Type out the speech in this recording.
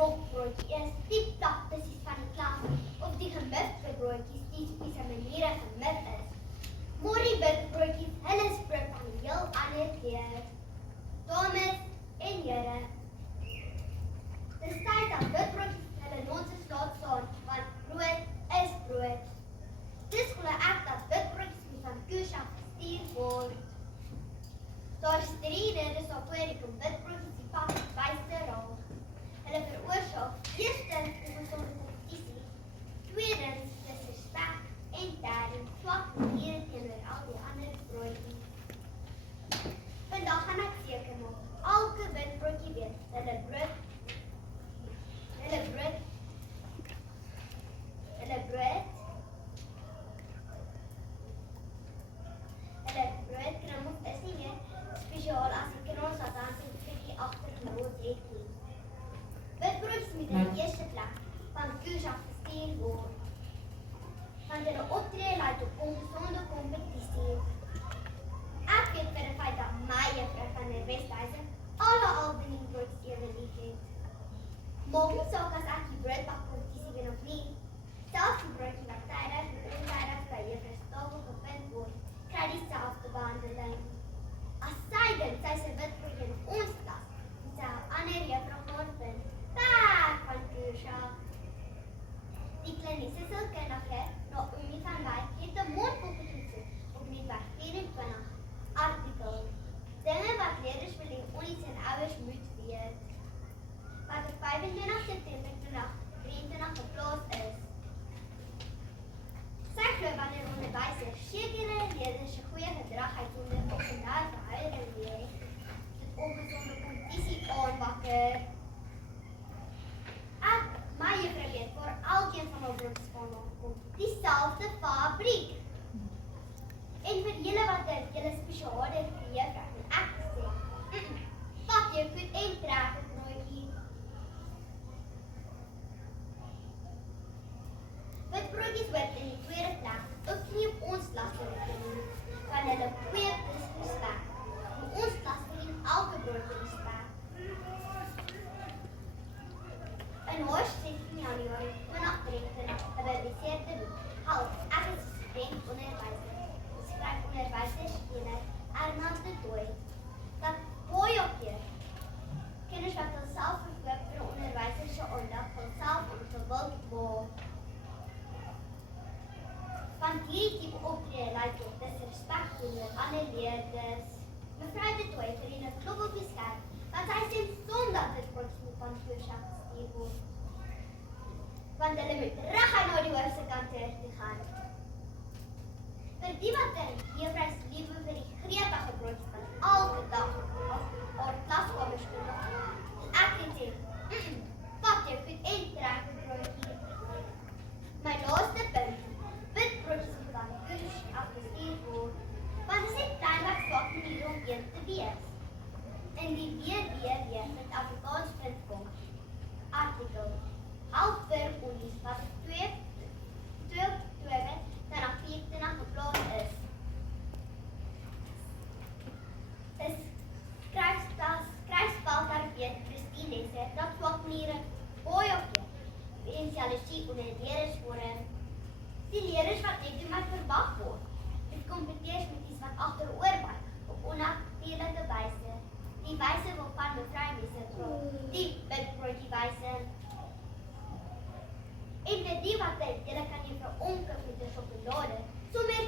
brokbroodjie is, die plakpissies van die klas, of die gemifte broodjies, die op die maniere gemif is. Maar die witbroodjies, hulle spreek van 'n heel ander kleur. Dames en here, dis tyd dat witbroodjies hulle nonsens laat staan, want brood is brood. Dis glo ek dat witbroodjies moet van koers af gestuur word. Daar is 3 redes waarvoor ek om witbroodjies die pad wys te raak. Hulle veroorsaak eerstens ongesonde kompetisie, tweedens disrespek en derdens swak maniere teenoor al die ander broodjies. Vandag gaan ek seker maak, elke witbroodjie weet, hulle brood krummels is nie meer spesiaal as die krummels wat aan sy fikkie agtergelos het nie. Witbroodjies moet in die eerste plek van koers af gestuur word, want hulle optree lei tot ongesonde kompetisie. Ek weet vir 'n feit dat my juffrou van die Westhuizen alle Albany broodjies ewe lief het. Maak nie saak as ek die broodbak kompetisie wen of nie. Selfs die broodjie wat tydig en ontydig by juffrou se tafel gevind word, kry dieselfde behandeling. As sy dink sy is 'n witbroodjie in ons klas, moet sy 'n ander juffrou gaan vind, ver van koers af. Die kliniese sielkundige, Naomi van Wyk, het 'n mondvol getoets op Nuutweg 24 artikel. Dinge wat leerders vir die unies en ouers moet weet, wat op 25 September 2023 geplaas is. Sy glo wanneer onderwysers sekere leerders se goeie gedrag uitsonder op 'n verhouding leer, dit ongesonde kompetisie aanwakker. My juffrou weet waar elkeen van haar broodjies vandaan kom, dieselfde fabriek. En vir julle wat dink, julle spesiale vir juffrou, en ek sê, vat jou voet en trek het broodjie. Witbroodjies word in die tweede plek ook nie op ons klas gedoen, want hulle kweek disrespek. Maar ons klas verdien elke broodjie respek. In haar 16 Januarie 2023 gepubliseerde boek, Help, ek is student onderwyser, skryf onderwyserskenner Erna de Tooy, dat baie keer kinders wat hulself verkoop vir 'n onderwyser se aandag hulself ongewild word. Want hierdie tipe optrede lei tot disrespek teenoor ander leerders. Mevrou de Tooy verdien 'n klop op die skerp, want sy sê sonder dit word van koers af gestuur word. Want hulle moet reguit na die hoogste kantoor toe gaan. Vir die wat dink, juffrou se liefde vir die gretige broodjies van elke dag haar klaskamers genoeg. Ek kan sê, vat jou voet en trek 'n broodjie. My laaste punt, witbroodjies moet van koers af gestuur word, want dit is nie kleinweg swak manier om een te wees. In die www.afrikaans.com artikel, Help vir unies wat op 2 Oktober 2024 geplaas is. Skryfspelterapeut Christine sê dat swak maniere baie keer weens jaloesie onder leerders vorm. Die leerders wat net doen wat verwag word, dit kompeteer met iets wat agteroor buig op onnatuurlike wyse. Die wyse waarvan mevrou Messer praat, die witbroodjie wyse. En vir die wat dink, julle kan juffrou omkoop met 'n sjokolade, sommer